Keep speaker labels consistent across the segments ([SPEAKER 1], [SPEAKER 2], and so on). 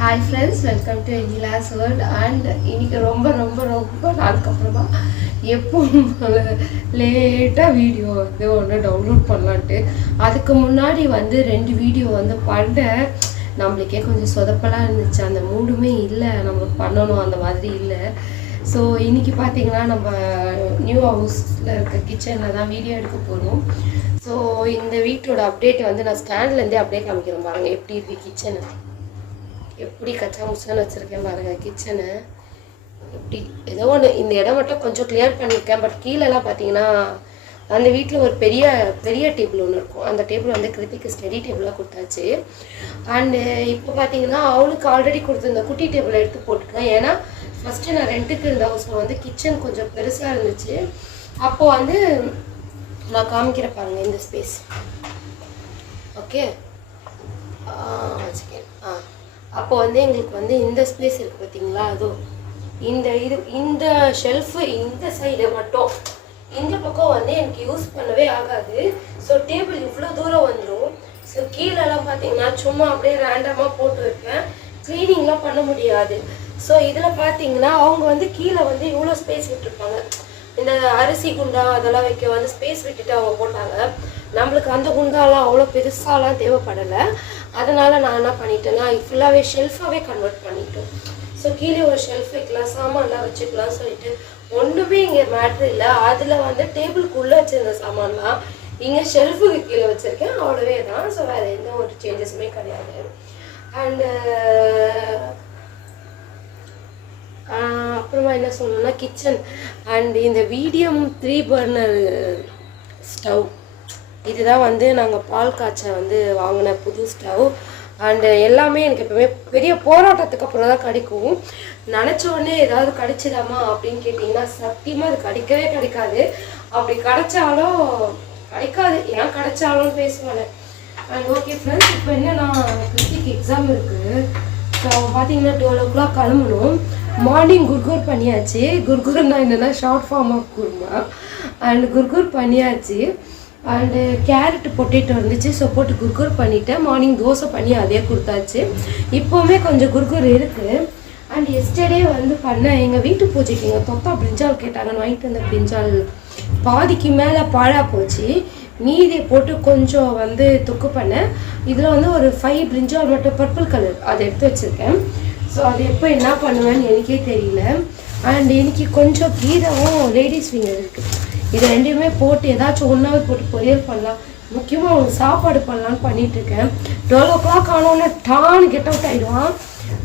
[SPEAKER 1] Hi friends welcome to Ezhila's world and இன்னைக்கு ரொம்ப ரொம்ப ரொம்ப நாளுக்கு அப்புறமா எப்போ லேட்டாக வீடியோ வந்து ஒன்று டவுன்லோட் பண்ணலான்ட்டு. அதுக்கு முன்னாடி வந்து ரெண்டு வீடியோ வந்து பண்ணேன் நம்மளுக்கே கொஞ்சம் சொதப்பலாக இருந்துச்சு. அந்த மூடுமே இல்லை. நம்மளுக்கு பண்ணணும் அந்த மாதிரி இல்லை. ஸோ இன்னைக்கு பார்த்தீங்கன்னா நம்ம நியூ ஹவுஸில் இருக்க கிச்சனில் தான் வீடியோ எடுக்க போகிறோம் ஸோ இந்த வீட்டோட அப்டேட் வந்து நான் ஸ்டாண்ட்லேருந்தே அப்படியே காமிக்கிறேன் பாருங்கள் எப்படி இருக்குது கிச்சனு எப்படி கச்சா முச்சான்னு வச்சுருக்கேன் பாருங்கள் கிச்சனு எப்படி ஏதோ ஒன்று இந்த இடம் மட்டும் கொஞ்சம் கிளியர் பண்ணியிருக்கேன் பட் கீழெல்லாம் பார்த்தீங்கன்னா அந்த வீட்டில் ஒரு பெரிய பெரிய டேபிள் ஒன்று இருக்கும். அந்த டேபிள் வந்து கிருத்திக்கு ஸ்டடி டேபிளாக கொடுத்தாச்சு. அண்டு இப்போ பார்த்தீங்கன்னா அவளுக்கு ஆல்ரெடி கொடுத்துருந்த குட்டி டேபிள் எடுத்து போட்டுருக்கேன். ஏன்னா ஃபஸ்ட்டு நான் ரெண்டுக்கு இருந்த ஹவுஸில் வந்து கிச்சன் கொஞ்சம் பெருசாக இருந்துச்சு. அப்போது வந்து நான் காமிக்கிற பாருங்க இந்த ஸ்பேஸ் ஓகே வச்சுக்கேன். ஆ. அப்போ வந்து எங்களுக்கு வந்து இந்த ஸ்பேஸ் இருக்குது பார்த்தீங்களா அதுவும் இந்த இது இந்த ஷெல்ஃபு இந்த சைடு மட்டும். இந்த பக்கம் வந்து எனக்கு யூஸ் பண்ணவே ஆகாது. ஸோ டேபிள் இவ்வளோ தூரம் வந்துடும் ஸோ கீழெல்லாம் பார்த்தீங்கன்னா சும்மா அப்படியே ரேண்டமாக போட்டு வைப்பேன். க்ளீனிங்லாம் பண்ண முடியாது. ஸோ இதில் பார்த்தீங்கன்னா அவங்க வந்து கீழே வந்து இவ்வளோ ஸ்பேஸ் விட்டுருப்பாங்க. இந்த அரிசி குண்டா அதெல்லாம் வைக்க வந்து ஸ்பேஸ் விட்டுட்டு அவங்க போட்டாங்க. நம்மளுக்கு அந்த குண்டாலாம் அவ்வளோ பெருசாலாம் தேவைப்படலை. அதனால் நான் என்ன பண்ணிட்டேன்னா ஃபுல்லாகவே ஷெல்ஃபாகவே கன்வெர்ட் பண்ணிட்டோம். ஸோ கீழே ஒரு ஷெல்ஃப் வைக்கலாம் சாமான்லாம் வச்சுக்கலாம் சொல்லிட்டு ஒன்றுமே இங்கே மேட்ரு இல்லை. அதில் வந்து டேபிளுக்குள்ளே வச்சிருந்த சாமான்லாம் இங்கே ஷெல்ஃபுக்கு கீழே வச்சுருக்கேன். அவ்வளோவே தான். ஸோ வேறு எந்த ஒரு சேஞ்சஸுமே கிடையாது. அண்டு அப்புறமா என்ன சொல்லணும்னா கிச்சன் அண்ட் இந்த வீடியம் த்ரீ பர்னர் ஸ்டவ் இதுதான் வந்து நாங்கள் பால் காய்ச்ச வந்து வாங்கின புது ஸ்டவ். அண்டு எல்லாமே எனக்கு எப்பவுமே பெரிய போராட்டத்துக்கு அப்புறம் தான் கிடைக்கும். நினச்ச உடனே ஏதாவது கிடைச்சிடாமா அப்படின்னு கேட்டிங்கன்னா சத்தியமாக அது கிடைக்கவே கிடைக்காது. அப்படி கிடைச்சாலும் கிடைக்காது. ஏன் கிடைச்சாலும் பேசுவானே அண்ட் ஓகே ஃப்ரெண்ட்ஸ் இப்போ என்னன்னா கிருத்திக்கு எக்ஸாம் இருக்குது ஸோ பார்த்தீங்கன்னா டுவெல் ஓ கிளாக் கிளம்பணும். மார்னிங் குர்குர் பண்ணியாச்சு. குர்குர்னா என்னென்னா short form of kurma. And குர்குர் பண்ணியாச்சு. அண்டு கேரட் பொட்டேட்டோ இருந்துச்சு ஸோ போட்டு குர்குர் பண்ணிவிட்டேன் மார்னிங் தோசை பண்ணி அதே கொடுத்தாச்சு. இப்போவுமே கொஞ்சம் குர்குர் இருக்குது அண்ட் எஸ்டர்டே வந்து பண்ணேன் எங்கள் வீட்டு பூஜைக்கு எங்கள் தொத்தா பிரிஞ்சால் கேட்டாங்கன்னு வாங்கிட்டு வந்த பிரிஞ்சால் பாதிக்கு மேலே பாழாக போச்சு. மீதியை போட்டு கொஞ்சம் வந்து தொக்கு பண்ணேன். இதில் வந்து ஒரு ஃபைவ் பிரிஞ்சால் மட்டும் பர்பிள் கலர் அதை எடுத்து வச்சுருக்கேன். ஸோ அது எப்போ என்ன பண்ணுவேன்னு எனக்கே தெரியல. அண்ட் இன்னைக்கு கொஞ்சம் கீரவும் லேடிஸ் ஃபிங்கர் இருக்குது இது ரெண்டையுமே போட்டு ஏதாச்சும் ஒன்றாவது போட்டு பொரியல் பண்ணலாம். முக்கியமாக அவனுக்கு சாப்பாடு பண்ணலான்னு பண்ணிட்டு இருக்கேன். டுவெல் ஓ கிளாக் ஆனோடனே டான்னு கெட் அவுட் ஆகிடுவான்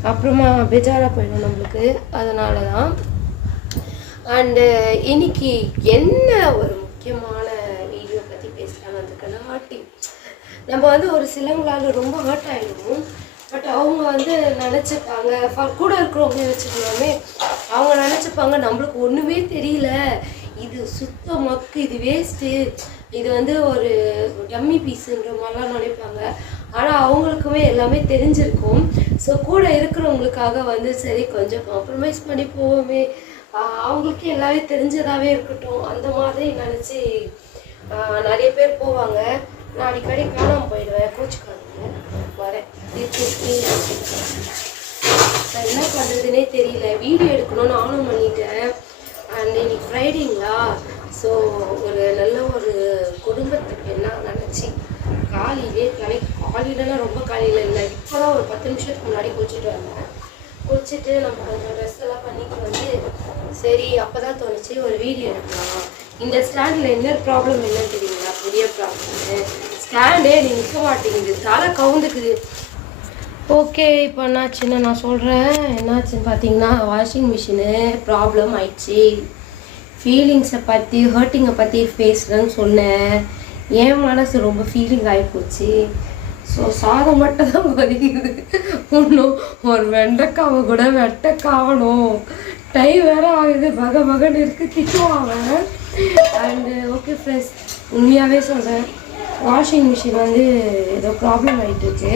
[SPEAKER 1] அப்புறமா பெஜாராக போயிடும் நம்மளுக்கு. அதனால தான் அண்டு இன்னைக்கு என்ன ஒரு முக்கியமான வீடியோ பற்றி பேசலாம்னு வந்திருக்கேன்னா ஹார்ட்டிங் நம்ம வந்து ஒரு சிலங்களால் ரொம்ப ஹர்ட் ஆகிடுவோம் பட் அவங்க வந்து நினச்சிப்பாங்க. கூட இருக்கிறவங்க வச்சுக்கலாமே. அவங்க நினச்சிப்பாங்க நம்மளுக்கு ஒன்றுமே தெரியல. இது சுத்த மக்கு இது வேஸ்ட்டு இது வந்து ஒரு டம்மி பீஸுன்ற மாதிரிலாம் நினைப்பாங்க. ஆனால் அவங்களுக்குமே எல்லாமே தெரிஞ்சிருக்கும். ஸோ கூட இருக்கிறவங்களுக்காக வந்து சரி கொஞ்சம் காம்ப்ரமைஸ் பண்ணி போவோமே. அவங்களுக்கு எல்லாமே தெரிஞ்சதாகவே இருக்கட்டும். அந்த மாதிரி நினச்சி நிறைய பேர் போவாங்க. நான் அடிக்கடி காணாமல் போயிடுவேன். கோச்சுக்காதுங்க. வரேன். நான் என்ன பண்ணுறதுனே தெரியல. வீடியோ எடுக்கணும்னு ஆனும் பண்ணிட்டேன். அண்ட் இன்னைக்கு ஃப்ரைடேங்களா ஸோ ஒரு நல்ல ஒரு குடும்பத்துக்கு என்ன நினச்சி காலையிலே நாளைக்கு காலையிலலாம் ரொம்ப காலையில் இல்லை. இப்போ தான் ஒரு பத்து நிமிஷத்துக்கு முன்னாடி குளிச்சுட்டு வந்தேன். குளிச்சுட்டு நம்ம கொஞ்சம் ட்ரெஸ் எல்லாம் பண்ணிட்டு வந்து சரி அப்போ தான் தோணுச்சு ஒரு வீடியோ எடுக்கலாம். இந்த ஸ்டாண்டில் என்ன ப்ராப்ளம் என்னன்னு தெரியுங்களா? பெரிய ப்ராப்ளம் ஸ்டாண்டே நீ நிற்க மாட்டேங்குது. தலை கவுந்துக்குது. ஓகே இப்போ என்னாச்சுன்னு நான் சொல்கிறேன் என்னாச்சுன்னு பார்த்தீங்கன்னா வாஷிங் மிஷினு ப்ராப்ளம் ஆயிடுச்சு. ஃபீலிங்ஸை பற்றி ஹர்ட்டிங்கை பற்றி பேசுகிறேன்னு சொன்னேன். என் மனசு ரொம்ப ஃபீலிங் ஆகிப்போச்சு ஸோ சாதம் மட்டும் தான் கொதிக்குது. இன்னும் ஒரு வெண்டைக்காவை கூட வெட்ட காணும் டைம் வேற ஆகுது. பக பகன்னு இருக்குது திட்டுவாங்க அண்டு ஓகே ஃப்ரெண்ட்ஸ் உண்மையாகவே சொல்கிறேன் வாஷிங் மிஷின் வந்து ஏதோ ப்ராப்ளம் ஆகிட்டுருக்கு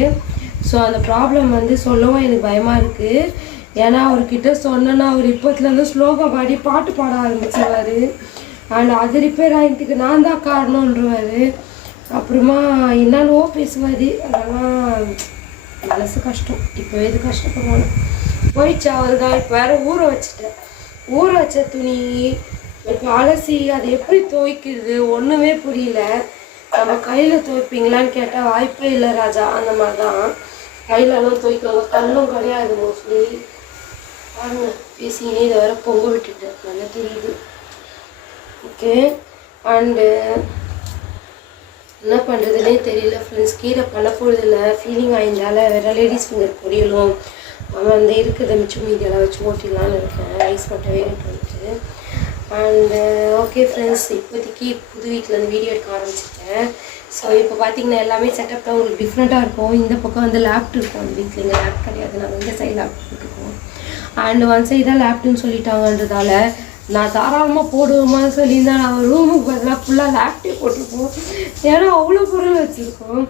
[SPEAKER 1] ஸோ அந்த ப்ராப்ளம் வந்து சொல்லவும் எனக்கு பயமாக இருக்குது ஏன்னா அவர்கிட்ட சொன்னேன்னா அவர் இப்போத்துலேருந்து ஸ்லோகா பாடி பாட்டு பாட ஆரம்பிச்சிருவார். அண்ட் அது ரிப்பேர் ஆகிட்டுக்கு நான் தான் காரணன்றவார் அப்புறமா என்னென்னவோ பேசுவார். அதெல்லாம் மனசு கஷ்டம். இப்போ எது கஷ்டப்படுவோம் போயிடுச்சு அவள் தான் இப்போ வேறு ஊற வச்சுட்டேன். ஊற வச்ச துணி இப்போ அலசி அதை எப்படி துவைக்கிறது ஒன்றுமே புரியல. நம்ம கையில் துவைப்பீங்களான்னு கேட்டால் வாய்ப்பே இல்லை ராஜா. அந்த மாதிரி தான் கையிலலாம் துவைக்குவாங்க கல்லும் கிடையாது மோஸ்ட்லி பாருங்க பேசினே இதை வேற பொங்க விட்டுட்டு நல்லா தெரியுது. ஓகே அண்டு என்ன பண்ணுறதுனே தெரியல ஃப்ரெண்ட்ஸ் கீரை பண்ண இல்லை ஃபீலிங் ஆயிருந்தால? வேறு லேடிஸ் ஃபிங்கர் பொரியலும். அவன் வந்து இருக்கிறத மிச்சம் மீதியெல்லாம் வச்சு ஓட்டிடலான்னு இருக்கேன். ரைஸ் மட்டும் வந்துட்டு. அண்டு ஓகே ஃப்ரெண்ட்ஸ் இப்போதைக்கு புது வீட்டில் இருந்து வீடியோ எடுக்க ஆரம்பிச்சிட்டேன். ஸோ இப்போ பார்த்தீங்கன்னா எல்லாமே செட்டப் தான். உங்களுக்கு டிஃப்ரெண்ட்டாக இருக்கும். இந்த பக்கம் வந்து லேப்ட் இருக்கும். அந்த வீட்டில் இங்கே லேப் கிடையாது. நாங்கள் இந்த சைடு லேப்ட் இருக்கோம் அண்ட் ஒன் சைடு தான் லேப்டுன்னு சொல்லிட்டாங்கன்றதால நான் தாராளமாக போடுவோமா சொல்லியிருந்தேன் நான் ரூமுக்கு பதிலாக ஃபுல்லாக லேப்டே போட்டிருப்போம் ஏன்னா அவ்வளோ பொருள் வச்சுருக்கோம்.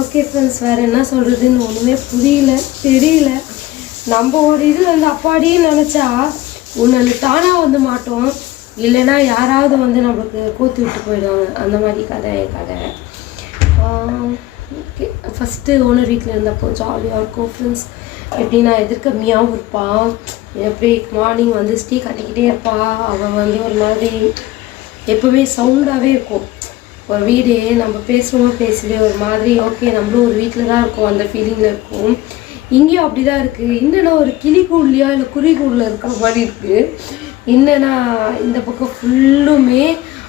[SPEAKER 1] ஓகே ஃப்ரெண்ட்ஸ் வேறு என்ன சொல்கிறதுன்னு ஒன்றுமே புரியல தெரியல. நம்ம ஒரு இது வந்து அப்பாடியே நினச்சா ஒன்று தானாக வந்து மாட்டோம். இல்லைன்னா யாராவது வந்து நம்மளுக்கு கூத்து விட்டு போயிடுவாங்க. அந்த மாதிரி கதை என் கதை ஓகே. ஃபஸ்ட்டு ஓனர் வீட்டில் இருந்தப்போ ஜாலியாக இருக்கும். ஃப்ரெண்ட்ஸ் எப்படி நான் எதிர்க்க மியாவும் இருப்பான் எப்படி மார்னிங் வந்து ஸ்டீ கட்டிக்கிட்டே இருப்பா. அவள் வந்து ஒரு மாதிரி எப்போவுமே சவுண்டாகவே இருக்கும். ஒரு வீடு நம்ம பேசுகிறோமோ பேசலையோ ஒரு மாதிரி ஓகே நம்மளும் ஒரு வீட்டில் தான் இருக்கோம். அந்த ஃபீலிங்கில் இருக்கும். இங்கேயும் அப்படி தான் இருக்குது என்னென்னா ஒரு கிளி கூடலையா இல்லை குறிக்கூடில் இருக்கிற மாதிரி இருக்குது என்னன்னா இந்த பக்கம் ஃபுல்லுமே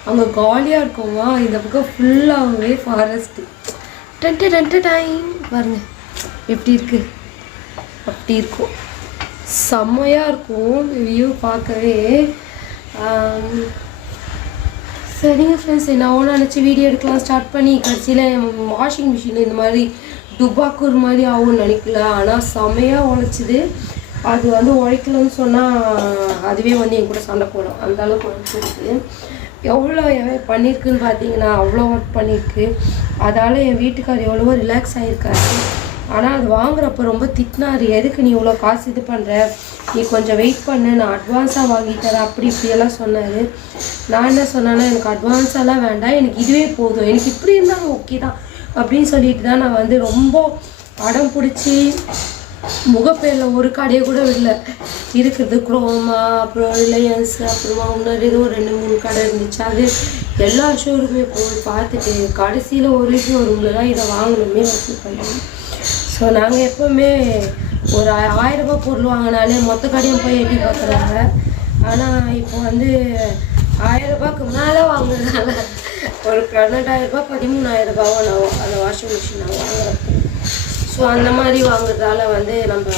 [SPEAKER 1] அங்கே காலியாக இருக்கோமா இந்த பக்கம் ஃபுல்லாகவே ஃபாரஸ்ட்டு டென்ட்டு டென்ட்டு டைம் பாருங்க எப்படி இருக்கு? அப்படி இருக்கும். செம்மையாக இருக்கும் வியூ பார்க்கவே. சரிங்க ஃப்ரெண்ட்ஸ் நான் நினச்சி வீடியோ எடுக்கலாம் ஸ்டார்ட் பண்ணி கடைசியில் வாஷிங் மிஷின் இந்த மாதிரி டுபாக்கூர் மாதிரி ஆகும்னு நினைக்கல. ஆனால் செமையாக உழைச்சிது. அது வந்து உழைக்கலன்னு சொன்னால் அதுவே வந்து என் கூட சண்டை போடும். அந்த அளவுக்கு உழைச்சிருக்கு எவ்வளோ பண்ணியிருக்குன்னு பார்த்தீங்கன்னா அவ்வளோ ஒர்க் பண்ணியிருக்கு அதால் என் வீட்டுக்கார் எவ்வளவோ ரிலாக்ஸ் ஆகியிருக்காரு ஆனால் அது வாங்குறப்ப ரொம்ப திட்டினார். எதுக்கு நீ இவ்வளோ காசு இது பண்ணுற நீ கொஞ்சம் வெயிட் பண்ணு. நான் அட்வான்ஸாக வாங்கி தரேன். அப்படி இப்படியெல்லாம் சொன்னார். நான் என்ன சொன்னேன்னா எனக்கு அட்வான்ஸாலாம் வேண்டாம். எனக்கு இதுவே போதும். எனக்கு இப்படி இருந்தாலும் ஓகே தான். அப்படின்னு சொல்லிட்டு தான் நான் வந்து ரொம்ப படம் பிடிச்சி முகப்பேரில் ஒரு கடையை கூட இல்லை இருக்கிறது குரோமா அப்புறம் ரிலையன்ஸ் அப்புறமா இன்னொரு ஏதோ ஒரு ரெண்டு மூணு கடை இருந்துச்சு. அது எல்லா ஷோருமே போய் பார்த்துட்டு கடைசியில் ஒரு விஷயம் ஒரு தான் இதை வாங்கணுமே ஓகே பண்ணி ஸோ நாங்கள் எப்போவுமே ஒரு ஆ- ஆயிரம் ரூபாய் பொருள் வாங்கினாலே மொத்த கடையும் போய் எட்டி பார்க்குறாங்க. ஆனால் இப்போ வந்து ஆயிரம் ரூபாய்க்கு மேலே வாங்குறதுனால ஒரு பன்னெண்டாயிரம் ரூபாய் பதிமூணாயிரம் ரூபாவோ நான் அந்த வாஷிங் மிஷின் நான் வாங்குறேன் ஸோ அந்த மாதிரி வாங்குறதால வந்து நம்ம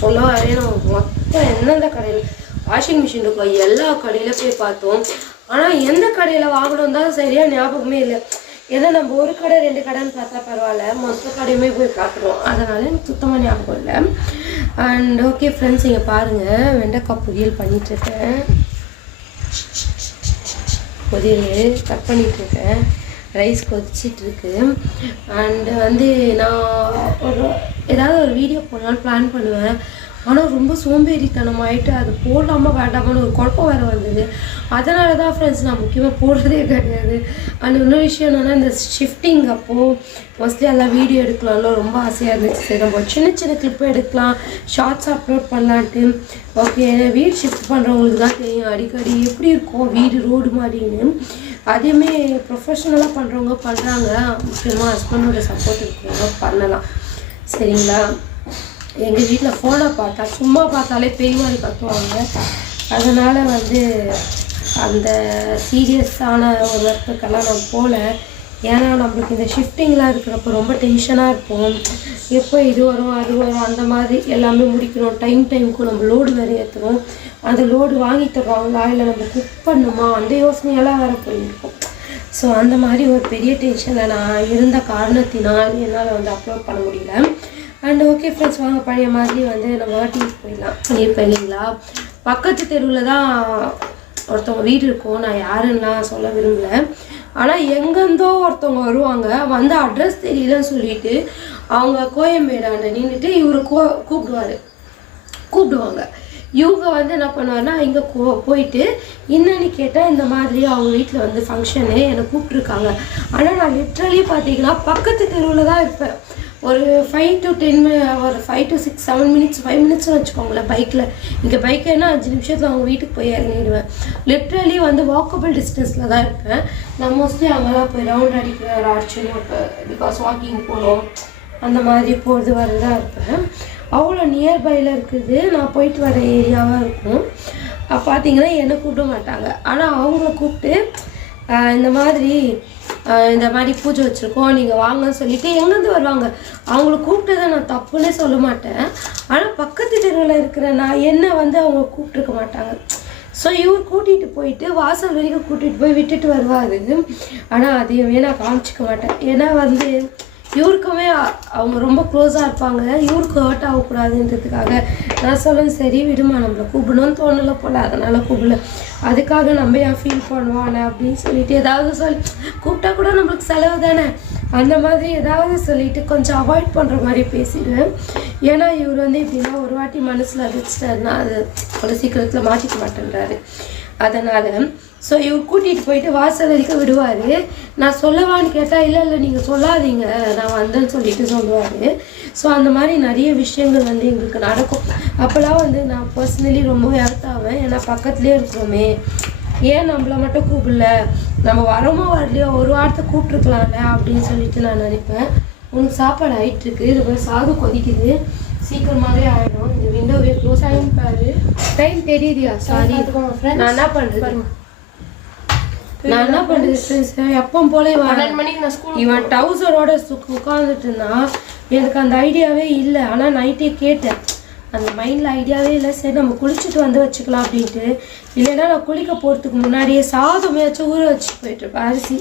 [SPEAKER 1] சொல்ல வரே நம்ம மொத்தம் எந்தெந்த கடையில் வாஷிங் மிஷின் இருக்கும் எல்லா கடையில் போய் பார்த்தோம். ஆனால் எந்த கடையில் வாங்கணும் தான் சரியாக ஞாபகமே இல்லை. ஏன்னா நம்ம ஒரு கடை ரெண்டு கடைன்னு பார்த்தா பரவாயில்ல. மொத்த கடையுமே போய் பார்க்குறோம் அதனால எனக்கு சுத்தமாக ஞாபகம் இல்லை. அண்ட் ஓகே ஃப்ரெண்ட்ஸ் இங்கே பாருங்கள் வெண்டைக்காய் பொரியல் பண்ணிகிட்ருக்கேன் பொரியல் கட் பண்ணிகிட்ருக்கேன் ரைஸ் கொதிச்சிட்ருக்கு அண்டு வந்து நான் ஒரு ஏதாவது ஒரு வீடியோ போடலான்னு பிளான் பண்ணுவேன். ஆனால் ரொம்ப சோம்பேறித்தனம் ஆகிட்டு அது போடலாமா வேண்டாமான்னு ஒரு குழப்பம் வேறு வந்தது. அதனால தான் ஃப்ரெண்ட்ஸ் நான் முக்கியமாக போடுறதே கிடையாது. அண்ட் இன்னொரு விஷயம் என்னென்னா இந்த ஷிஃப்டிங் அப்போது மோஸ்ட்லி எல்லாம் வீடியோ எடுக்கலாம்ல. ரொம்ப ஆசையாக இருந்துச்சு. சரி நம்ம சின்ன சின்ன கிளிப்பு எடுக்கலாம். ஷார்ட்ஸ் அப்லோட் பண்ணலான்ட்டு. ஓகே வீடு ஷிஃப்ட் பண்ணுறவங்களுக்கு தான் தெரியும். அடிக்கடி எப்படி இருக்கும் வீடு ரோடு மாதிரின்னு. அதையுமே ப்ரொஃபஷ்னலாக பண்ணுறவங்க பண்ணுறாங்க முக்கியமாக ஹஸ்பண்டோட சப்போர்ட் இருக்கிறவங்க பண்ணலாம். சரிங்களா? எங்கள் வீட்டில் ஃபோனை பார்த்தா சும்மா பார்த்தாலே பேய் மாதிரி கத்துவாங்க. அதனால் வந்து அந்த சீரியஸான ஒரு ஒர்க்குக்கெல்லாம் நான் போகல ஏன்னா நம்மளுக்கு இந்த ஷிஃப்டிங்லாம் இருக்கிறப்ப ரொம்ப டென்ஷனாக இருக்கும் எப்போ இது வரும் அது வரும் அந்த மாதிரி எல்லாமே முடிக்கணும். டைம் டைமுக்கு நம்ம லோடு வேறு ஏற்றுறோம் அந்த லோடு வாங்கி தருவாங்களா இல்லை நம்ம குக் பண்ணுமா? அந்த யோசனையெல்லாம் வேறு போயிருக்கும் ஸோ அந்த மாதிரி ஒரு பெரிய டென்ஷனில் நான் இருந்த காரணத்தினால் என்னால் வந்து அப்லோட் பண்ண முடியல. அண்ட் ஓகே ஃப்ரெண்ட்ஸ் வாங்க பழைய மாதிரி வந்து நம்ம டீக்கு போயிடலாம். இப்போ இல்லைங்களா பக்கத்து தெருவில் தான் ஒருத்தவங்க வீடு இருக்கும். நான் யாருன்னா சொல்ல விரும்பல. ஆனால் எங்கேருந்தோ ஒருத்தவங்க வருவாங்க வந்து அட்ரஸ் தெரியலன்னு சொல்லிட்டு அவங்க கோயம்பேடாண்ட நின்றுட்டு இவர் கோ கூப்பிடுவார். கூப்பிடுவாங்க. இவங்க வந்து என்ன பண்ணுவாருன்னா இங்கே கோ போயிட்டு என்னன்னு கேட்டால் இந்த மாதிரி அவங்க வீட்டில் வந்து ஃபங்க்ஷனு என்னை கூப்பிட்ருக்காங்க ஆனால் நான் லிட்ரலி பார்த்தீங்கன்னா பக்கத்து தெருவில் தான் இருப்பேன். ஒரு ஃபைவ் டு டென் ஒரு five to six seven minutes five மினிட்ஸ்னு வச்சுக்கோங்களேன் பைக்கில் இங்கே பைக் அஞ்சு நிமிஷத்தில் அவங்க வீட்டுக்கு போய் இறங்கிடுவேன். லிட்ரலி வந்து வாக்கபிள் டிஸ்டன்ஸில் தான் இருப்பேன். நான் மோஸ்ட்லி அங்கெல்லாம் போய் ரவுண்ட் அடிக்கிற ஆர்ச்சுன்னு இருப்பேன் பிகாஸ் வாக்கிங் போகணும் அந்த மாதிரி போகிறது வரதான் இருப்பேன். அவ்வளோ நியர்பையில் இருக்குது. நான் போயிட்டு வர ஏரியாவாக இருக்கும். பார்த்தீங்கன்னா என்னை கூப்பிட மாட்டாங்க. ஆனால் அவங்கள கூப்பிட்டு இந்த மாதிரி இந்த மாதிரி பூஜை வச்சுருக்கோம் நீங்கள் வாங்கன்னு சொல்லிட்டு எங்கேருந்து வருவாங்க? அவங்கள கூப்பிட்டதை நான் தப்புன்னே சொல்ல மாட்டேன். ஆனால் பக்கத்து தெருவில் இருக்கிற நான் என்ன வந்து அவங்க கூப்பிட்ருக்க மாட்டாங்க. ஸோ இவர் கூட்டிகிட்டு போயிட்டு வாசல் வரைக்கும் கூட்டிகிட்டு போய் விட்டுட்டு வருவார். ஆனால் அதையுமே நான் காமிச்சிக்க மாட்டேன். ஏன்னா வந்து இவருக்குமே அவங்க ரொம்ப க்ளோஸாக இருப்பாங்க. இவருக்கு ஹர்ட் ஆகக்கூடாதுன்றதுக்காக நான் சொல்லணும் சரி விடுமா நம்மளை கூப்பிடணும்னு தோணல போல். அதனால் கூப்பிடல. அதுக்காக நம்ம ஏன் ஃபீல் பண்ணுவானே அப்படின்னு சொல்லிட்டு ஏதாவது சொல்லி கூப்பிட்டா கூட நம்மளுக்கு செலவு தானே? அந்த மாதிரி ஏதாவது சொல்லிட்டு கொஞ்சம் அவாய்ட் பண்ணுற மாதிரி பேசிடுவேன். ஏன்னா இவர் வந்து எப்படின்னா ஒரு வாட்டி மனசில் வச்சுட்டாருன்னா அது அவ்வளோ சீக்கிரத்தில் மாற்றிக்க மாட்டேன்றாரு. அதனால் ஸோ இவர் கூட்டிகிட்டு போயிட்டு வாசல் வரைக்கும் விடுவார். நான் சொல்லவான்னு கேட்டால் இல்லை இல்லை நீங்கள் சொல்லாதீங்க. நான் வந்தேன்னு சொல்லிட்டு சொல்லுவார். ஸோ அந்த மாதிரி நிறைய விஷயங்கள் வந்து எங்களுக்கு நடக்கும். அப்போல்லாம் வந்து நான் பர்சனலி ரொம்ப ஹெல்த்தாவேன் ஏன்னா பக்கத்துலேயே இருக்கிறோமே. ஏன் நம்மள மட்டும் கூப்பிடல? நம்ம வரமோ வரலையோ? ஒரு வாரத்தை கூப்பிட்ருக்கலாம்ல அப்படின்னு சொல்லிட்டு நான் நினைப்பேன். உனக்கு சாப்பாடு ஆயிட்டு இருக்கு இது போய் சாதம் கொதிக்குது. சீக்கிரமாகவே ஆயிடும். இந்த விண்டோவே க்ளோஸ் ஆகும் பாரு. டைம் தெரியுதியா சாரி? நான் என்ன பண்ணுறது நான் என்ன பண்ணுறது எப்பவும் போல
[SPEAKER 2] பன்னெண்டு மணிக்கு நான் ஸ்கூல்
[SPEAKER 1] இவன் டவுசரோட உட்காந்துட்டு இருந்தான் எனக்கு அந்த ஐடியாவே இல்லை. ஆனால் நைட்டே கேட்டேன். அந்த மைண்டில் ஐடியாவே இல்லை. சரி நம்ம குளிச்சுட்டு வந்து வச்சுக்கலாம் அப்படின்ட்டு. இல்லைன்னா நான் குளிக்க போகிறதுக்கு முன்னாடியே சாதமையாச்சும் ஊற வச்சுட்டு போயிட்டுருப்பேன் அரிசி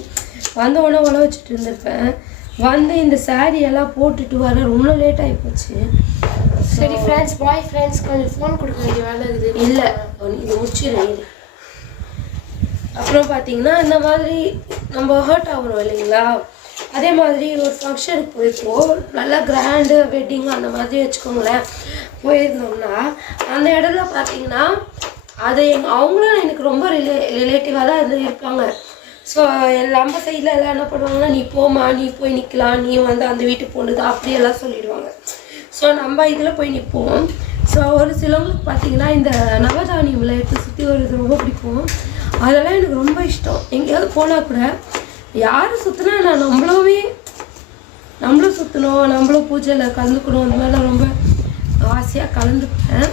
[SPEAKER 1] வந்த உடனே உழ வச்சுட்டு இருந்திருப்பேன். வந்து இந்த saree எல்லாம் போட்டுட்டு வர ரொம்ப லேட் ஆகி போச்சு.
[SPEAKER 2] சரி ஃப்ரெண்ட்ஸ் பாய் ஃப்ரெண்ட்ஸ் கொஞ்சம் ஃபோன் கொடுக்க வேண்டிய வேலை இருக்குது.
[SPEAKER 1] இல்லை இது முடிச்சிடுறேன். இரு. அப்புறம் பார்த்தீங்கன்னா இந்த மாதிரி நம்ம ஹர்ட் ஆகணும் இல்லைங்களா? அதே மாதிரி ஒரு ஃபங்க்ஷனுக்கு போயிருப்போம் நல்லா கிராண்டு வெட்டிங் அந்த மாதிரி வச்சுக்கோங்களேன். போயிருந்தோம்னா அந்த இடத்துல பார்த்தீங்கன்னா அது எங் அவங்களும் எனக்கு ரொம்ப ரிலே ரிலேட்டிவாக தான் அது இருப்பாங்க ஸோ நம்ம சைடில் எல்லாம் என்ன பண்ணுவாங்கன்னா நீ போம்மா நீ போய் நிற்கலாம் நீ வந்து அந்த வீட்டுக்கு பொண்ணு அப்படியெல்லாம் சொல்லிடுவாங்க. ஸோ நம்ம இதில் போய் நிற்போம் ஸோ ஒரு சிலவங்களுக்கு பார்த்தீங்கன்னா இந்த நவதானியம் விளையாட்டு சுற்றி வருது ரொம்ப பிடிக்கும். அதெல்லாம் எனக்கு ரொம்ப இஷ்டம். எங்கேயாவது போனால் கூட யார் சுற்றினா நான் நம்மளவே நம்மளும் சுற்றணும் நம்மளும் பூஜையில் கலந்துக்கணும். அந்த மாதிரிலாம் ரொம்ப ஆசையாக கலந்துப்பேன்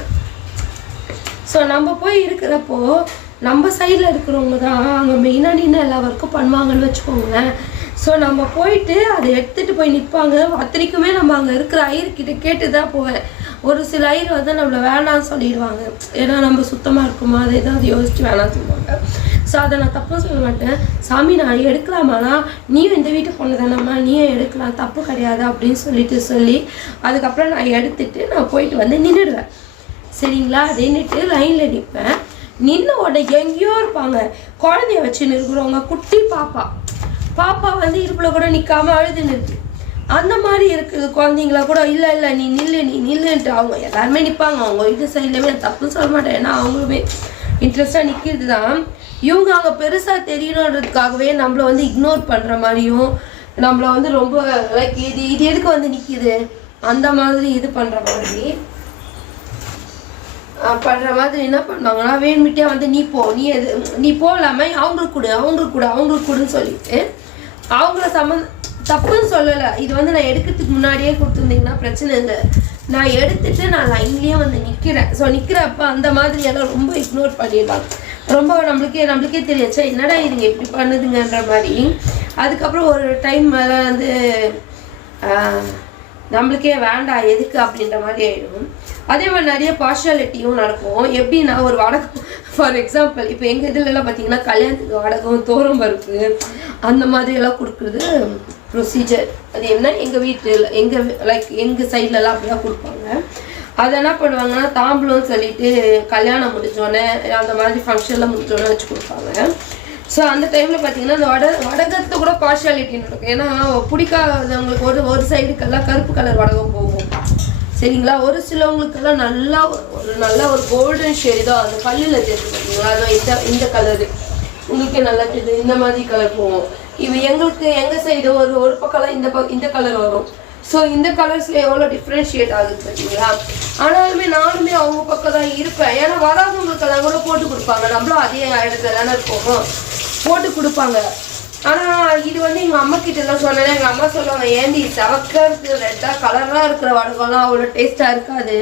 [SPEAKER 1] ஸோ நம்ம போய் இருக்கிறப்போ நம்ம சைடில் இருக்கிறவங்க தான் அங்கே மெயினாக நின்று எல்லா ஒர்க்கும் பண்ணுவாங்கன்னு வச்சுக்கோங்களேன். ஸோ நம்ம போயிட்டு அதை எடுத்துகிட்டு போய் நிற்பாங்க அத்தனைக்குமே நம்ம அங்கே இருக்கிற ஐயர்கிட்ட கேட்டு தான் போவேன். ஒரு சில ஐயர் வந்து நம்மளை வேணாம்னு சொல்லிடுவாங்க. ஏன்னா நம்ம சுத்தமாக இருக்குமா? அதை ஏதாவது யோசிச்சு வேணாம்னு சொல்லுவாங்க. ஸோ அதை நான் தப்பு சொல்ல மாட்டேன். சாமி நான் எடுக்கலாமாண்ணா நீயும் இந்த வீட்டு பொண்ணு தானம்மா? நீயும் எடுக்கலாம். தப்பு கிடையாது அப்படின்னு சொல்லிட்டு சொல்லி அதுக்கப்புறம் நான் எடுத்துட்டு நான் போயிட்டு வந்து நின்றுடுவேன் சரிங்களா? நின்றுட்டு லைனில் நிற்பேன் நின்று உடனே எங்கேயோ இருப்பாங்க. குழந்தைய வச்சு நிற்கிறவங்க குட்டி பாப்பா. பாப்பா வந்து இருப்பில் கூட நிற்காம அழுது நிற்கு அந்த மாதிரி இருக்குது குழந்தைங்களா கூட. இல்லை இல்லை நீ நில்லு நீ நில்லுன்ட்டு அவங்க எல்லாருமே நிற்பாங்க அவங்க வீட்டு சைட்லேயுமே தப்புன்னு சொல்ல மாட்டேன். ஏன்னா அவங்களுமே இன்ட்ரெஸ்டாக நிற்கிறது தான் இவங்க அங்கே பெருசாக தெரியணுன்றதுக்காகவே நம்மளை வந்து இக்னோர் பண்ணுற மாதிரியும் நம்மளை வந்து ரொம்ப லைக் இது இது எதுக்கு வந்து நிற்கிது அந்த மாதிரி இது பண்ணுற மாதிரி. பண்ணுற மாதிரி என்ன பண்ணுவாங்கன்னா வேணுமிட்டே வந்து நீ போ நீ எது நீ போகலாமே அவங்களுக்கு கொடு அவங்களுக்கு கொடு அவங்களுக்கு கொடுன்னு சொல்லிட்டு அவங்கள சம்மந்த தப்புன்னு சொல்லலை. இது வந்து நான் எடுக்கிறதுக்கு முன்னாடியே கொடுத்துருந்தீங்கன்னா பிரச்சனை இல்லை. நான் எடுத்துட்டு நான் லைன்லேயே வந்து நிற்கிறேன் ஸோ நிற்கிறப்ப அந்த மாதிரி எல்லாம் ரொம்ப இக்னோர் பண்ணிடலாம். ரொம்ப நம்மளுக்கே நம்மளுக்கே தெரியாச்சா என்னடா இதுங்க இப்படி பண்ணுதுங்கன்ற மாதிரி. அதுக்கப்புறம் ஒரு டைம் மேலே வந்து நம்மளுக்கே வேண்டாம் எதுக்கு அப்படின்ற மாதிரி ஆகிடும் அதே மாதிரி நிறைய பார்ஷியாலிட்டியும் நடக்கும். எப்படின்னா ஒரு வடகம் ஃபார் எக்ஸாம்பிள் இப்போ எங்கள் இதுலலாம் பார்த்தீங்கன்னா கல்யாணத்துக்கு வடகம் தோரம் பருப்பு அந்த மாதிரி எல்லாம் கொடுக்குறது ப்ரொசீஜர் அது என்ன? எங்கள் வீட்டில் எங்கள் லைக் எங்கள் சைட்லலாம் அப்படிலாம் கொடுப்பாங்க. அதை என்ன பண்ணுவாங்கன்னா தாம்பூலம்னு சொல்லிட்டு கல்யாணம் முடிஞ்சோடனே அந்த மாதிரி ஃபங்க்ஷனில் முடிஞ்சோடனே வச்சு கொடுப்பாங்க. ஸோ அந்த டைமில் பார்த்தீங்கன்னா அந்த வட வடகத்தை கூட பார்ஷியாலிட்டி நடக்கும். ஏன்னா பிடிக்காதவங்களுக்கு ஒரு ஒரு சைடுக்கெல்லாம் கருப்பு கலர் வடகம் போகும். சரிங்களா? ஒரு சிலவங்களுக்கெல்லாம் நல்லா ஒரு- ஒரு ஒரு கோல்டன் ஷேடோ அந்த பல்லில் தெரிஞ்சு பார்த்தீங்களா அதுவும் இந்த இந்த கலரு உங்களுக்கே நல்லா தெரியுது இந்த மாதிரி கலர் போகும். இப்போ எங்களுக்கு எங்கள் சைடு ஒரு ஒரு பக்கம்லாம் இந்த பக்கம் இந்த கலர் வரும். ஸோ இந்த கலர்ஸ்ல எவ்வளோ டிஃப்ரென்ஷியேட் ஆகுது பார்த்தீங்களா ஆனாலுமே நானுமே அவங்க பக்கம் தான் இருப்பேன். ஏன்னா வராதவங்களுக்கெல்லாம் கூட போட்டு கொடுப்பாங்க. நம்மளும் அதே இடத்துல தானே இருப்போம் போட்டு கொடுப்பாங்க. ஆனால் இது வந்து எங்கள் அம்மா கிட்ட எல்லாம் சொன்னேன்னா எங்கள் அம்மா சொல்லுவாங்க ஏந்தி செவக்கா இருக்குது. ரெட்டாக கலராக இருக்கிற வடகம்லாம் அவ்வளோ டேஸ்ட்டாக இருக்காது.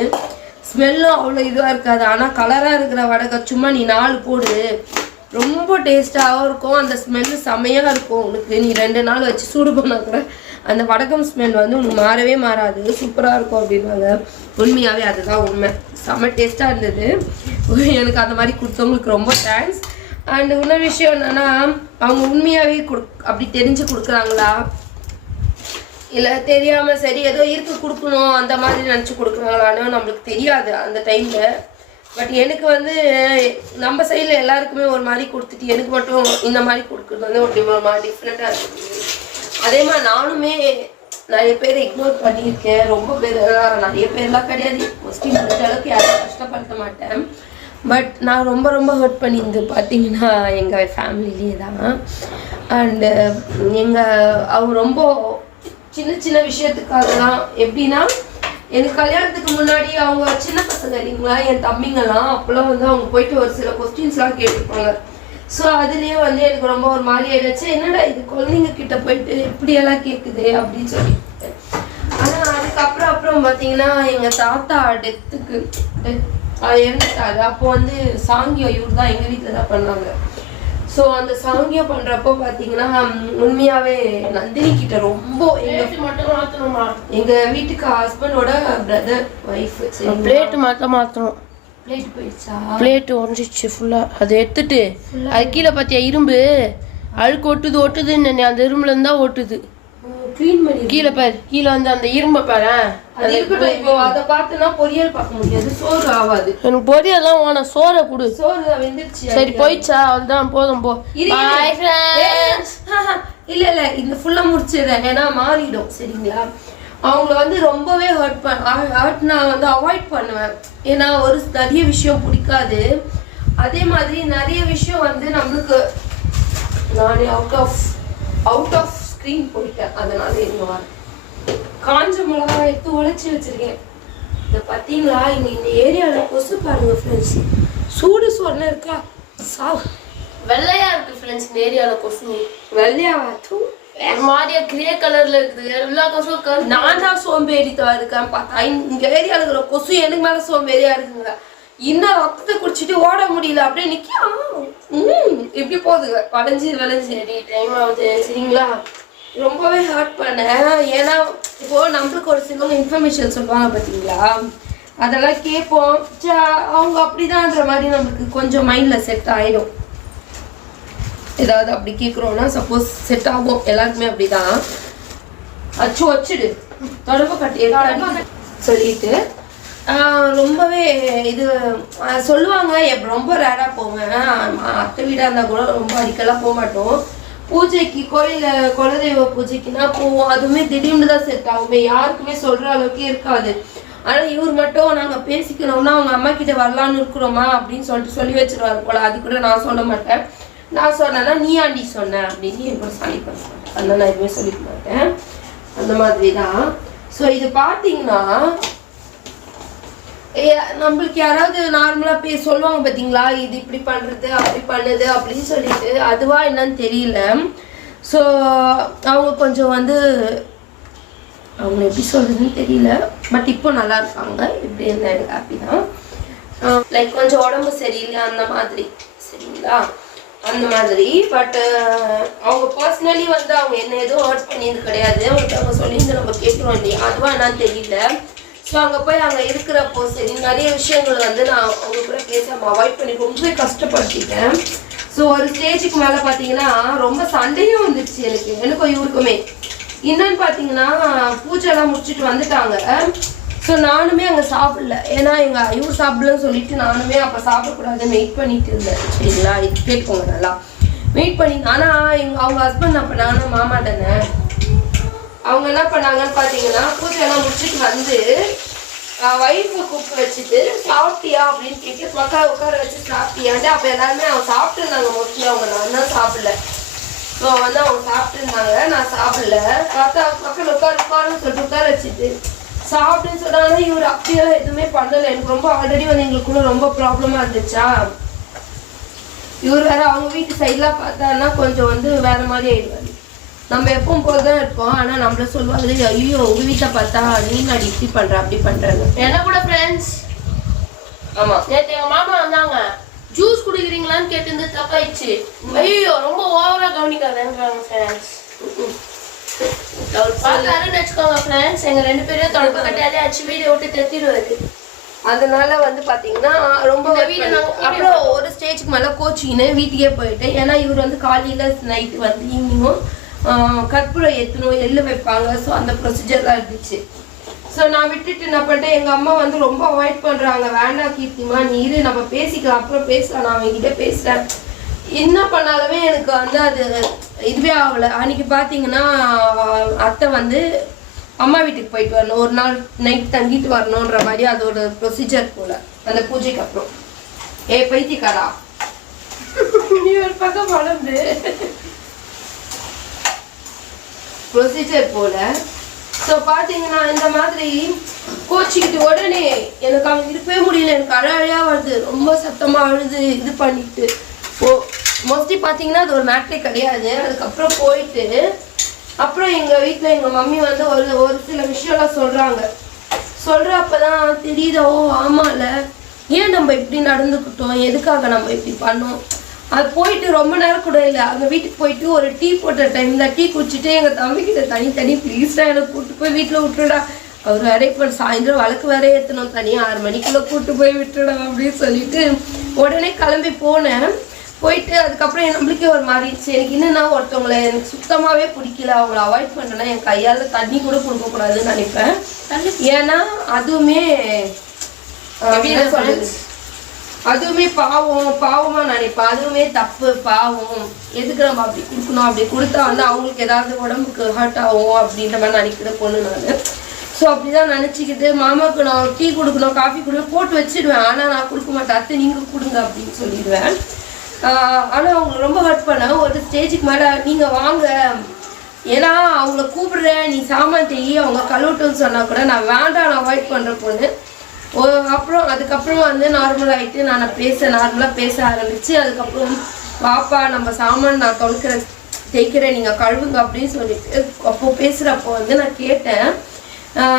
[SPEAKER 1] ஸ்மெல்லும் அவ்வளோ இதுவாக இருக்காது. ஆனால் கலராக இருக்கிற வடகம் சும்மா நீ நாலு போடு. ரொம்ப டேஸ்ட்டாகவும் இருக்கும். அந்த ஸ்மெல்லு செமையாக இருக்கும். உனக்கு நீ ரெண்டு நாள் வச்சு சூடு பண்ணால் கூட அந்த வடக்கம் ஸ்மெல் வந்து உனக்கு மாறவே மாறாது. சூப்பராக இருக்கும் அப்படின்னாங்க உண்மையாகவே அதுதான் உண்மை. செம்ம டேஸ்ட்டாக இருந்தது. எனக்கு அந்த மாதிரி கொடுத்தவங்களுக்கு ரொம்ப தேங்க்ஸ் அண்ட் இன்னொரு விஷயம் என்னென்னா அவங்க உண்மையாகவே கொடு அப்படி தெரிஞ்சு கொடுக்குறாங்களா? இல்லை தெரியாமல் சரி ஏதோ இருக்கு கொடுக்கணும் அந்த மாதிரி நினச்சி கொடுக்குறாங்களான்னு நம்மளுக்கு தெரியாது அந்த டைமில் பட் எனக்கு வந்து நம்ம சைடில் எல்லாருக்குமே ஒரு மாதிரி கொடுத்துட்டு எனக்கு மட்டும் இந்த மாதிரி கொடுக்குறது வந்து ஒரு ஒரு மாதிரி டிஃப்ரெண்ட்டாக இருக்குது. அதே மாதிரி நானுமே நிறைய பேர் இக்னோர் பண்ணியிருக்கேன். ரொம்ப பேர் நிறைய பேர்லாம் கிடையாது. மோஸ்ட்லி முடிஞ்ச அளவுக்கு யாரும் கஷ்டப்படுத்த மாட்டேன். பட் நான் ரொம்ப ரொம்ப ஹர்ட் பண்ணியிருந்து பார்த்தீங்கன்னா எங்கள் ஃபேமிலிலேயே தான். அண்டு எங்கள் அவங்க ரொம்ப சின்ன சின்ன விஷயத்துக்காக தான் எப்படின்னா எனக்கு கல்யாணத்துக்கு முன்னாடி அவங்க சின்ன பசங்க இல்லைங்களா? என் தம்பிங்கெல்லாம் அப்போல்லாம் வந்து அவங்க போயிட்டு ஒரு சில கொஸ்டின்ஸ்லாம் கேட்டிருப்பாங்க ஸோ அதுலேயே வந்து எனக்கு ரொம்ப ஒரு மாதிரி ஆயிடுச்சு. என்னடா இது குழந்தைங்க கிட்ட போயிட்டு இப்படியெல்லாம் கேட்குது அப்படின்னு சொல்லிட்டு. ஆனால் அதுக்கப்புறம் அப்புறம் பார்த்தீங்கன்னா எங்கள் தாத்தா டெத்துக்கு இறந்துட்டாரு. அப்போ வந்து சாங்கியம் இவர் தான் எங்கள் வீட்டில் தான் பண்ணாங்க. ஸோ அந்த சாங்கியம் பண்ணுறப்போ பார்த்தீங்கன்னா ம், உண்மையாவே நந்தினி கிட்ட ரொம்ப எங்க
[SPEAKER 2] பிளேட் மட்டும் மாத்தணுமா?
[SPEAKER 1] எங்க வீட்டுக்கு ஹஸ்பண்டோட பிரதர் ஒய்ஃப்
[SPEAKER 2] பிளேட் மட்டும் மாத்தணும்.
[SPEAKER 1] பிளேட் போயிடுச்சா?
[SPEAKER 2] பிளேட் உடஞ்சிச்சு ஃபுல்லா அதை எடுத்துட்டு அது கீழே பார்த்தியா இரும்பு. அழுக்கு ஒட்டுது ஒட்டுதுன்னு அந்த இரும்புல இருந்தா ஒட்டுது.
[SPEAKER 1] க்ளீன் பண்ணி
[SPEAKER 2] கீழே பாரு. கீழே வந்து அந்த இரும்பை பாரு
[SPEAKER 1] அது இருக்கட்டும் இப்போ அதை பார்த்தனா பொரியல் பார்க்க முடியாது சோறு ஆகாது.
[SPEAKER 2] எனக்கு பொரியெல்லாம் வேணாம். சோறை கொடு.
[SPEAKER 1] சோறு வெந்துருச்சு
[SPEAKER 2] சரி போயிடுச்சா அதுதான் போதும் போ. friends.
[SPEAKER 1] ஆஹா, இல்ல இல்ல இந்த ஃபுல்லா முடிச்சிடுறேன். ஏன்னா மாறிடும் சரிங்களா? அவங்கள வந்து ரொம்பவே ஹர்ட் பண்ண ஹர்ட் நான் வந்து அவாய்ட் பண்ணுவேன். ஏன்னா ஒரு நிறைய விஷயம் பிடிக்காது. அதே மாதிரி நிறைய விஷயம் வந்து நம்மளுக்கு நானே out of out of screen போயிட்டேன் அதனால இங்க வரேன் காஞ்ச மிளகா எடுத்து உழைச்சி வச்சிருக்கேன். இதை பார்த்தீங்களா? இங்க இந்த ஏரியாவில் கொசு பாருங்க ஃப்ரெண்ட்ஸ் சூடு சொன்ன இருக்கா? சாவு
[SPEAKER 2] வெள்ளையா இருக்கு ஃப்ரெண்ட்ஸ் இந்த ஏரியால கொசு.
[SPEAKER 1] வெள்ளையாவா தூ.
[SPEAKER 2] மாதிரியா கிரே கலர்ல இருக்குது. எல்லா கொசு கரு
[SPEAKER 1] நான் தான் சோம்பேறித்தா இருக்கேன். பார்த்தா இங்க ஏரியால இருக்கிற கொசு எனக்கு மேல சோம்பேறியா இருக்குங்க. இன்னும் ரத்தத்தை குடிச்சிட்டு ஓட முடியல. அப்படியே நிக்கா ம். இப்படி போகுதுங்க. வளைஞ்சு வளைஞ்சு.
[SPEAKER 2] டைம் ஆகுது.
[SPEAKER 1] சரிங்களா? ரொம்பவே ஹர்ட் பண்ணேன். ஏன்னா இப்போ நம்மளுக்கு ஒரு சில இன்ஃபர்மேஷன் சொல்லுவாங்க பார்த்தீங்களா அதெல்லாம் கேட்போம். ச்சே, அவங்க அப்படிதான்ற மாதிரி நம்மளுக்கு கொஞ்சம் மைண்ட்ல செட் ஆயிடும். ஏதாவது அப்படி கேட்குறோம்னா சப்போஸ் செட் ஆகும். எல்லாருக்குமே அப்படிதான். அச்சு வச்சுடு தொடர்பு கட்டி சொல்லிட்டு ரொம்பவே இது சொல்லுவாங்க. எப் ரொம்ப ரேராக போவேன். அத்தை வீடாக இருந்தால் கூட ரொம்ப அடிக்கெல்லாம் போக மாட்டோம். பூஜைக்கு கோயில குலதெய்வ பூஜைக்குன்னா போவோம் அதுவுமே திடீர்னு தான் செட் ஆகுமே. யாருக்குமே சொல்ற அளவுக்கு இருக்காது. ஆனா இவர் மட்டும் நாங்க பேசிக்கணும்னா அவங்க அம்மா கிட்ட வரலான்னு இருக்கிறோமா அப்படின்னு சொல்லிட்டு சொல்லி வச்சிருவாரு போல. அது கூட நான் சொல்ல மாட்டேன். நான் சொன்னேன்னா நீ ஆண்டி சொன்ன அப்படின்னு என் கூட சாலி பண்ண நான் எதுவுமே சொல்லிக்க மாட்டேன். அந்த மாதிரி தான் ஸோ இது பார்த்தீங்கன்னா நம்மளுக்கு யாராவது நார்மலாக போய் சொல்லுவாங்க பார்த்தீங்களா இது இப்படி பண்ணுறது அப்படி பண்ணுது அப்படின்னு சொல்லிட்டு அதுவா என்னன்னு தெரியல. ஸோ அவங்க கொஞ்சம் வந்து அவங்க எப்படி சொல்கிறதுன்னு தெரியல. பட் இப்போ நல்லா இருக்காங்க. இப்படி இருந்தால் எனக்கு ஹாப்பி தான். லைக் கொஞ்சம் உடம்பு சரியில்லை அந்த மாதிரி. சரிங்களா? அந்த மாதிரி. பட் அவங்க பர்சனலி வந்து அவங்க என்ன எதுவும் ஹர்ட் பண்ணியது கிடையாது. அவங்களுக்கு அவங்க சொல்லியிருந்து நம்ம கேட்குறோம் இல்லையா? அதுவா என்னன்னு தெரியல. ஸோ அங்கே போய் அங்கே இருக்கிறப்போ சரி நிறைய விஷயங்கள் வந்து நான் அவங்க கூட பேசாமல் அவாய்ட் பண்ணி ரொம்ப கஷ்டப்படுத்திட்டேன். ஸோ ஒரு ஸ்டேஜுக்கு மேலே பார்த்தீங்கன்னா ரொம்ப சண்டையும் வந்துடுச்சு எனக்கு எனக்கும் இவருக்குமே. என்னன்னு பார்த்தீங்கன்னா பூஜைலாம் முடிச்சுட்டு வந்துட்டாங்க. ஸோ நானுமே அங்கே சாப்பிடல. ஏன்னா எங்கள் இவர் சாப்பிடலன்னு சொல்லிட்டு நானுமே அப்போ சாப்பிடக்கூடாதுன்னு வெயிட் பண்ணிட்டு இருந்தேன். சரிங்களா? இது கேட்போங்க நல்லா. வெயிட் பண்ணி ஆனால் எங்கள் அவங்க ஹஸ்பண்ட் அப்போ நானும் மாமா தானே. அவங்க என்ன பண்ணாங்கன்னு பார்த்தீங்கன்னா பூஜையெல்லாம் முடிச்சுட்டு வந்து வயிற்று கூப்பிட்டு வச்சுட்டு சாப்பிட்டியா அப்படின்னு கேட்டு உட்கார உட்கார வச்சு சாப்பிட்டியான்ட்டு அப்போ எல்லாருமே அவங்க சாப்பிட்டுருந்தாங்க. மோஸ்ட்லி அவங்க நான் தான் சாப்பிடல. ஸோ வந்து அவங்க சாப்பிட்டுருந்தாங்க. நான் சாப்பிடல. பார்த்தா பக்கத்தில் உட்காரு உட்காருன்னு சொல்லிட்டு உட்கார வச்சுட்டு சாப்பிட்டுன்னு சொன்னாங்க. இவர் அப்படியெல்லாம் எதுவுமே பண்ணலை. எனக்கு ரொம்ப ஆல்ரெடி வந்து எங்களுக்குள்ள ரொம்ப ப்ராப்ளமாக இருந்துச்சா? இவர் வேற அவங்க வீட்டு சைட்லாம் பார்த்தாருன்னா கொஞ்சம் வந்து வேற மாதிரி ஆயிடுவாரு. நம்ம எப்பவும் போல தான் இருப்போம். ஆனா நம்மள சொல்லுவாங்க ஐயோ உங்க வீட்டை பார்த்தா நீ நான் இப்படி பண்ற அப்படி பண்றேன்னு.
[SPEAKER 2] என்ன கூட ஃப்ரெண்ட்ஸ்
[SPEAKER 1] ஆமா.
[SPEAKER 2] நேத்து எங்க மாமா வந்தாங்க. ஜூஸ் குடிக்கிறீங்களான்னு கேட்டு தப்பாயிடுச்சு. ஐயோ ரொம்ப ஓவரா கவனிக்காதேன்றாங்க ஃப்ரெண்ட்ஸ் பார்த்தாருன்னு வச்சுக்கோங்க ஃப்ரெண்ட்ஸ் எங்க ரெண்டு பேரும் தொடர்பு கட்டாலே அச்சு வீடியோ விட்டு தெத்திடுவாரு
[SPEAKER 1] அதனால வந்து பாத்தீங்கன்னா ரொம்ப
[SPEAKER 2] வீடு
[SPEAKER 1] அப்புறம் ஒரு ஸ்டேஜ்க்கு மேல கோச்சின்னு வீட்டுக்கே போயிட்டேன் ஏன்னா இவர் வந்து காலையில நைட்டு வந்து ஈவினிங்கும் கற்பூரம் ஏற்றணும் எள்ளு வைப்பாங்க. ஸோ அந்த ப்ரொசீஜர்லாம் இருந்துச்சு. ஸோ நான் விட்டுட்டு என்ன பண்ணிட்டேன்? எங்கள் அம்மா வந்து ரொம்ப அவாய்ட் பண்ணுறாங்க வேண்டாம் கீர்த்திமா நீ இரு நம்ம பேசிக்கலாம். அப்புறம் பேசலாம். நான் அவங்ககிட்ட பேசுகிறேன் என்ன பண்ணாலுமே எனக்கு வந்து அது இதுவே ஆகலை. அன்னைக்கு பார்த்தீங்கன்னா அத்தை வந்து அம்மா வீட்டுக்கு போயிட்டு வரணும். ஒரு நாள் நைட் தங்கிட்டு வரணுன்ற மாதிரி அதோட ப்ரொசீஜர் போல. அந்த பூஜைக்கு அப்புறம். ஏ பைத்தியக்காரா? நீ ஒரு பக்கம் வளர்ந்து. ப்ரொசீஜர் போல. ஸோ பார்த்தீங்கன்னா இந்த மாதிரி கோச்சிக்கிட்டு உடனே எனக்கு அவங்க இருக்கவே முடியல. எனக்கு அழ வருது. ரொம்ப சத்தமாக அழுது இது பண்ணிட்டு. ஓ மோஸ்ட்லி பார்த்தீங்கன்னா அது ஒரு மேட்ரே கிடையாது. அதுக்கப்புறம் போயிட்டு அப்புறம் எங்கள் வீட்டில் எங்கள் மம்மி வந்து ஒரு ஒரு சில விஷயம்லாம் சொல்கிறாங்க சொல்கிறப்ப தான் தெரியுதோ இல்லை ஏன் நம்ம இப்படி நடந்துக்கிட்டோம்? எதுக்காக நம்ம இப்படி பண்ணோம்? அது போயிட்டு ரொம்ப நேரம் கூட இல்லை. அவங்க வீட்டுக்கு போயிட்டு ஒரு டீ போட்ட டைமில் டீ குடிச்சிட்டு எங்கள் தம்பிக்கிட்ட தனி தனி ப்ளீஸ்டா எனக்கு கூப்பிட்டு போய் வீட்டில் விட்டுடா அவர் வேற இப்போ சாயந்தரம் வழக்கு வேற ஏற்றணும் தனியாக ஆறு மணிக்குள்ளே கூப்பிட்டு போய் விட்டுடா அப்படின்னு சொல்லிட்டு உடனே கிளம்பி போனேன். போயிட்டு அதுக்கப்புறம் என் நம்மளுக்கே ஒரு மாதிரி இருந்துச்சு. எனக்கு என்னன்னா ஒருத்தவங்களை எனக்கு சுத்தமாகவே பிடிக்கல. அவங்கள அவாய்ட் பண்ணேன்னா என் கையால் தண்ணி கூட கொடுக்கக்கூடாதுன்னு நினைப்பேன். ஏன்னா அதுவுமே ஆஹ்,
[SPEAKER 2] எப்படி
[SPEAKER 1] என்ன
[SPEAKER 2] இருக்கு
[SPEAKER 1] சொல்றது? அதுவுமே பாவம் பாவமா நினைப்பேன் அதுவுமே தப்பு பாவம். எதுக்கு நம்ம அப்படி கொடுக்கணும்? அப்படி கொடுத்தா வந்து அவங்களுக்கு ஏதாவது உடம்புக்கு ஹர்ட் ஆகும் அப்படின்ற மாதிரி நினைக்கிற பொண்ணு நான். ஸோ அப்படிதான் நினச்சிக்கிட்டு மாமாவுக்கு நான் டீ கொடுக்கணும் காஃபி கொடுக்கணும் போட்டு வச்சிடுவேன். ஆனால் நான் கொடுக்க மாட்டேன். அத்தை நீங்கள் கொடுங்க அப்படின்னு சொல்லிடுவேன். ஆனால் அவங்களுக்கு ரொம்ப ஹர்ட் பண்ண ஒரு ஸ்டேஜுக்கு மேலே நீங்கள் வாங்க. ஏன்னா அவங்கள கூப்பிடுறேன். நீ சாமான் தேயி அவங்க கழுவட்டும்னு சொன்னால் கூட நான் வேண்டாம் நான் அவாய்ட் பண்ணுற பொண்ணு. அப்புறம் அதுக்கப்புறம் வந்து நார்மல் ஆகிட்டு நான் பேச நார்மலாக பேச ஆரம்பித்து அதுக்கப்புறம் பாப்பா நம்ம சாமான் நான் தொலைக்கிறேன் தேய்க்கிறேன் நீங்கள் கழுவுங்க அப்படின்னு சொல்லிட்டு அப்போது பேசுகிறப்போ வந்து நான் கேட்டேன்.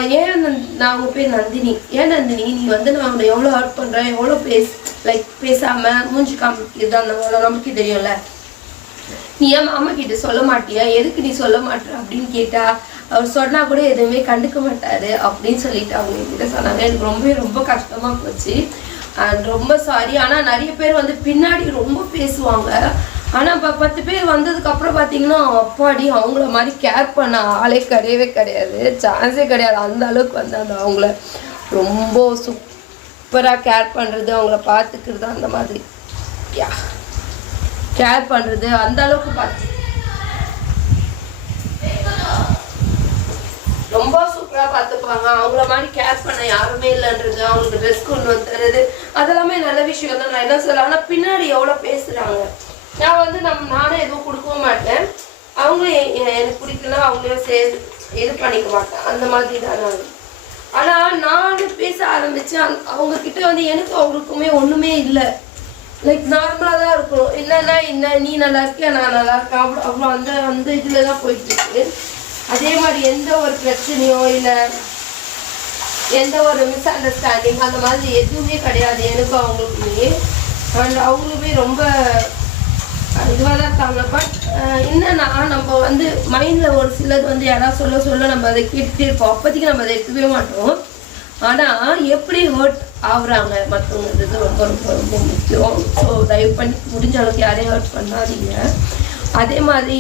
[SPEAKER 1] ஏன் நந்த்- நான் உங்கள் பேர் நந்தினி? ஏன் நந்தினி? நீ வந்து நான் உன்னை எவ்வளோ ஹர்ட் பண்ணுறேன் எவ்வளோ பேஸ் லைக் பேசாமல் மூஞ்சி காமிக்கிறது அந்த மாதிரி நமக்கு தெரியும்ல. நீ ஏன் மாமா கிட்ட சொல்ல மாட்டியா? எதுக்கு நீ சொல்ல மாட்ட அப்படின்னு கேட்டா அவர் சொன்னா கூட எதுவுமே கண்டுக்க மாட்டாரு அப்படின்னு சொல்லிட்டு அவங்க என்கிட்ட சொன்னாங்க. எனக்கு ரொம்ப ரொம்ப கஷ்டமா போச்சு. அண்ட் ரொம்ப சாரி ஆனா நிறைய பேர் வந்து பின்னாடி ரொம்ப பேசுவாங்க. ஆனா இப்போ பத்து பேர் வந்ததுக்கு அப்புறம் பாத்தீங்கன்னா அப்பாடி அவங்கள மாதிரி கேர் பண்ண ஆளே கிடையவே கிடையாது. சான்ஸே கிடையாது. அந்த அளவுக்கு வந்து அந்த அவங்கள ரொம்ப சூப்பராக கேர் பண்றது அவங்கள பார்த்துக்கிறது அந்த மாதிரி. கேர் பண்றது அந்த அளவுக்கு பார்த்து ரொம்ப சூப்பரா பார்த்துப்பாங்க. அவங்கள மாதிரி கேர் பண்ண யாருமே இல்லைன்றது அவங்களுக்கு ட்ரெஸ் கொண்டு வந்து தருது அதெல்லாமே நல்ல விஷயம் தான் நான் என்ன சொல்ல ஆனா பின்னாடி எவ்வளோ பேசுறாங்க. நான் வந்து நம்ம நானே எதுவும் கொடுக்கவும் மாட்டேன். அவங்களும் எனக்கு பிடிக்கலன்னா அவங்களே சே இது பண்ணிக்க மாட்டேன். அந்த மாதிரி தான் நான். ஆனா நான் பேச ஆரம்பிச்சேன் அந் அவங்க கிட்ட வந்து எனக்கு அவங்களுக்குமே ஒண்ணுமே இல்லை. லைக் நார்மலாக தான் இருக்கும் என்னன்னா என்ன நீ நல்லா இருக்கியா நான் நல்லா இருக்கேன் அவ்வளோ அவ்வளோ அந்த அந்த இதில் தான் போயிட்டு இருக்கு. அதே மாதிரி எந்த ஒரு பிரச்சனையோ இல்லை எந்த ஒரு மிஸ் அண்டர்ஸ்டாண்டிங் அந்த மாதிரி எதுவுமே கிடையாது. எனக்கும் அவங்களுக்குமே. அண்ட் அவங்களுமே ரொம்ப இதுவாக தான் இருக்காங்க. பட் என்னன்னா நம்ம வந்து மைண்டில் ஒரு சிலது வந்து யாராவது சொல்ல சொல்ல நம்ம அதை கேட்டுட்டே இருப்போம். அப்போதைக்கு நம்ம அதை எடுக்கவே மாட்டோம். ஆனால் எப்படி ஹர்ட் ஆகுறாங்க மற்றவங்கிறது ரொம்ப ரொம்ப ரொம்ப முக்கியம். ஸோ தயவு பண்ணி முடிஞ்ச அளவுக்கு யாரையும் ஹர்ட் பண்ணாதீங்க. அதே மாதிரி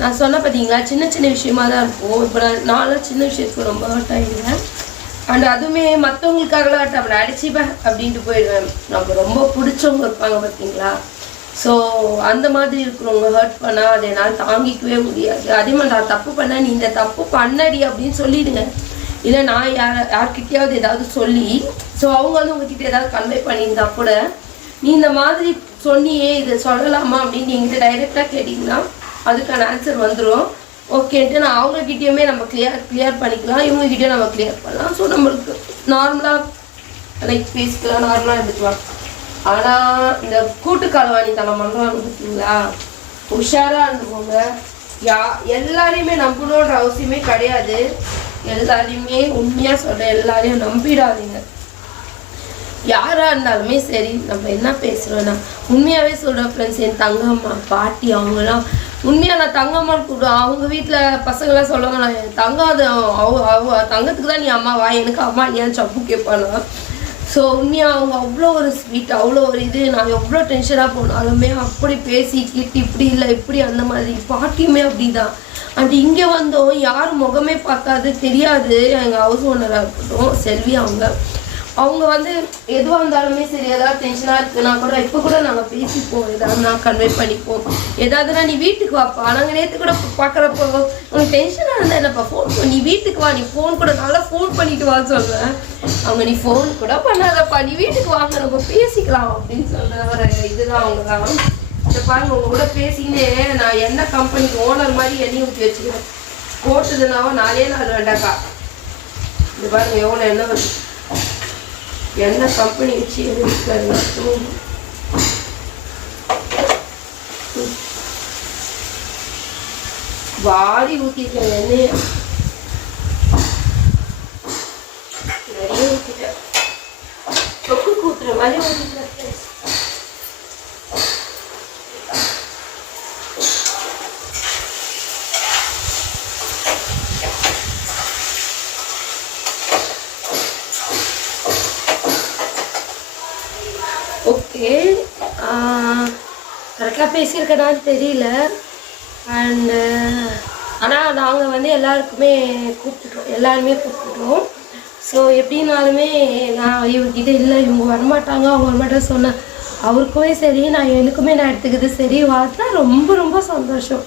[SPEAKER 1] நான் சொன்ன பார்த்தீங்களா சின்ன சின்ன விஷயமா தான் இருக்கும். இப்போ நான் நானும் சின்ன விஷயத்துக்கு ரொம்ப ஹர்ட் ஆகிடுவேன். அண்ட் அதுவுமே மற்றவங்களுக்காகலாம் அவனை அடிச்சுப்பேன் அப்படின்ட்டு போயிடுவேன். நமக்கு ரொம்ப பிடிச்சவங்க இருப்பாங்க பார்த்தீங்களா ஸோ அந்த மாதிரி இருக்கிறவங்க ஹர்ட் பண்ணால் அதை என்னால் தாங்கிக்கவே முடியாது. அதே மாதிரி நான் தப்பு பண்ண நீ இந்த தப்பு பண்ணடி அப்படின்னு சொல்லிடுங்க. இல்லை நான் யார் யார்கிட்டயாவது ஏதாவது சொல்லி ஸோ அவங்க வந்து உங்ககிட்ட ஏதாவது கன்வே பண்ணியிருந்தா கூட நீ இந்த மாதிரி சொன்னியே இதை சொல்லலாமா அப்படின்னு என்கிட்ட டைரெக்டாக கேட்டிங்கன்னா அதுக்கான ஆன்சர் வந்துடும் ஓகேன்ட்டு நான் அவங்கக்கிட்டேயுமே நம்ம கிளியர் கிளியர் பண்ணிக்கலாம். இவங்ககிட்டயும் நம்ம கிளியர் பண்ணலாம். ஸோ நம்மளுக்கு நார்மலாக லைக் பேசிக்கலாம். நார்மலாக இருந்துக்கலாம். ஆனால் இந்த கூட்டு கால்வாணி தனம் பண்ணுறாங்க பார்த்தீங்களா உஷாராக இருந்துக்கோங்க. யா எல்லாரையுமே நம்பணுன்ற அவசியமே கிடையாது. எல்லாரையுமே உண்மையாக சொல்கிறேன் எல்லாரையும் நம்பிடாதீங்க. யாராக இருந்தாலுமே சரி நம்ம என்ன பேசுகிறோன்னா உண்மையாகவே சொல்கிறேன் ஃப்ரெண்ட்ஸ் என் தங்கம்மா பாட்டி அவங்களாம் உண்மையாக நான் தங்கம்மான்னு கூப்பிடுவேன். அவங்க வீட்டில் பசங்களாம் சொல்லுவாங்க நான் என் தங்கம் அது அவ அவ தங்கத்துக்கு தான் நீ அம்மாவா எனக்கு அம்மா ஏன் சப்பு கேட்பானா? ஸோ உண்மையாக அவங்க அவ்வளோ ஒரு ஸ்வீட் அவ்வளோ ஒரு இது நான் எவ்வளோ டென்ஷனாக போனாலுமே அப்படி பேசி கிட்டு இப்படி இல்லை இப்படி அந்த மாதிரி பாட்டியுமே அப்படி தான் அண்ட் இங்கே வந்தோம் யார் முகமே பார்க்காது தெரியாது. எங்கள் ஹவுஸ் ஓனராக இருக்கட்டும் செல்வி அவங்க. அவங்க வந்து எதுவாக இருந்தாலுமே சரி ஏதாவது டென்ஷனாக இருக்குன்னா கூட இப்போ கூட நாங்கள் பேசிப்போம். ஏதாவது நான் கன்வே பண்ணிப்போம். ஏதாவதுனா நீ வீட்டுக்கு வாப்பா. நாங்கள் நேற்று கூட பார்க்குறப்போ உனக்கு டென்ஷனாக இருந்தால் என்னப்பா? ஃபோன் நீ வீட்டுக்கு வா. நீ ஃபோன் கூட நல்லா ஃபோன் பண்ணிட்டு வான்னு சொல்கிறேன் அவங்க நீ ஃபோன் கூட பண்ணாதப்பா. நீ வீட்டுக்கு வாங்க. நம்ம பேசிக்கலாம் அப்படின்னு சொல்கிற ஒரு இதுதான் அவங்க தான் இந்த பாருங்க உங்க கூட பேசினே நான் என்ன கம்பெனிக்கு ஓனர் மாதிரி எண்ணெய் ஊற்றி வச்சுக்கிறேன். போட்டதுனாவோ நாளே நாள் வேண்டாக்கா இது பாருங்க எவ்வளோ என்ன வருது. என்ன கம்பெனி வச்சு எடுக்கிறாங்க வாரி ஊற்றிட்டேன் எண்ணெய. நிறைய ஊற்றிட்டேன் தொக்கு கூத்துற மாதிரி ஊற்றிட்டேன் friends. ஓகே கரெக்டாக பேசியிருக்கேனான்னு தெரியல. அண்டு ஆனால் நாங்கள் வந்து எல்லாருக்குமே கூப்பிட்டுட்டோம். எல்லாருமே கூப்பிட்டுட்டோம். ஸோ எப்படின்னாலுமே நான் இவர்கிட்ட இல்லை இவங்க வரமாட்டாங்க. அவங்க வரமாட்டாங்க சொன்னேன் அவருக்குமே சரி நான் எனக்குமே நான் எடுத்துக்கிறது சரி பார்த்தா ரொம்ப ரொம்ப சந்தோஷம்.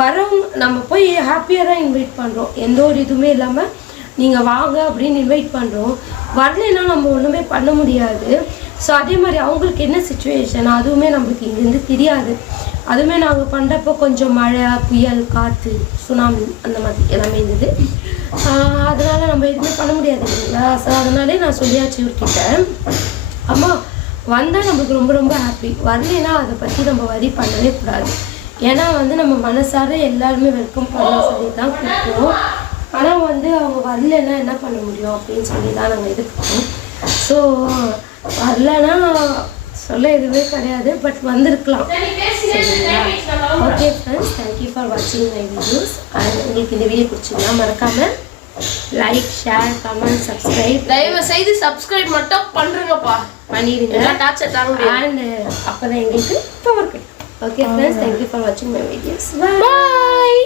[SPEAKER 1] வரவங்க நம்ம போய் ஹாப்பியாக தான் இன்வைட் பண்ணுறோம் எந்த ஒரு இதுவுமே இல்லாமல் நீங்கள் வாங்க அப்படின்னு இன்வைட் பண்ணுறோம் வரலைன்னா நம்ம ஒன்றுமே பண்ண முடியாது. ஸோ அதே மாதிரி அவங்களுக்கு என்ன சுச்சுவேஷன் அதுவுமே நம்மளுக்கு இங்கேருந்து தெரியாது. அதுவுமே நாங்கள் பண்ணுறப்போ கொஞ்சம் மழை புயல் காற்று சுனாமி அந்த மாதிரி எல்லாமே இருந்தது. அதனால் நம்ம எதுவுமே பண்ண முடியாது இல்லைங்களா? ஸோ அதனாலே நான் சொல்லியாச்சு இவர்கிட்ட. அம்மா வந்தால் நம்மளுக்கு ரொம்ப ரொம்ப ஹாப்பி வரலைன்னா அதை பற்றி நம்ம வரி பண்ணவே கூடாது. ஏன்னா வந்து நம்ம மனசார எல்லாருமே வெல்கம் பண்ண சொல்லி தான் கூப்பிடுவோம் ஆனால் வந்து அவங்க வரலைன்னா என்ன பண்ண முடியும் அப்படின்னு சொல்லி தான் நாங்கள் எதிர்க்கிறோம். ஸோ வரலன்னா சொல்ல எதுவுமே கிடையாது பட் வந்திருக்கலாம். Okay friends thank you for வாட்சிங் மை வீடியோஸ் அண்ட் உங்களுக்கு இந்த வீடியோ பிடிச்சிருந்தா மறக்காமல் லைக் ஷேர் கமெண்ட் சப்ஸ்கிரைப்
[SPEAKER 2] தயவு செய்து சப்ஸ்கிரைப் மட்டும் பண்றீங்கப்பா.
[SPEAKER 1] பண்ணிடுங்க.
[SPEAKER 2] டார்ச்சர் தாங்க
[SPEAKER 1] அண்ட் அப்போ தான் எங்களுக்கு பவர் கிடைக்கும். Okay friends thank you for வாட்சிங் மை வீடியோஸ்
[SPEAKER 2] Bye.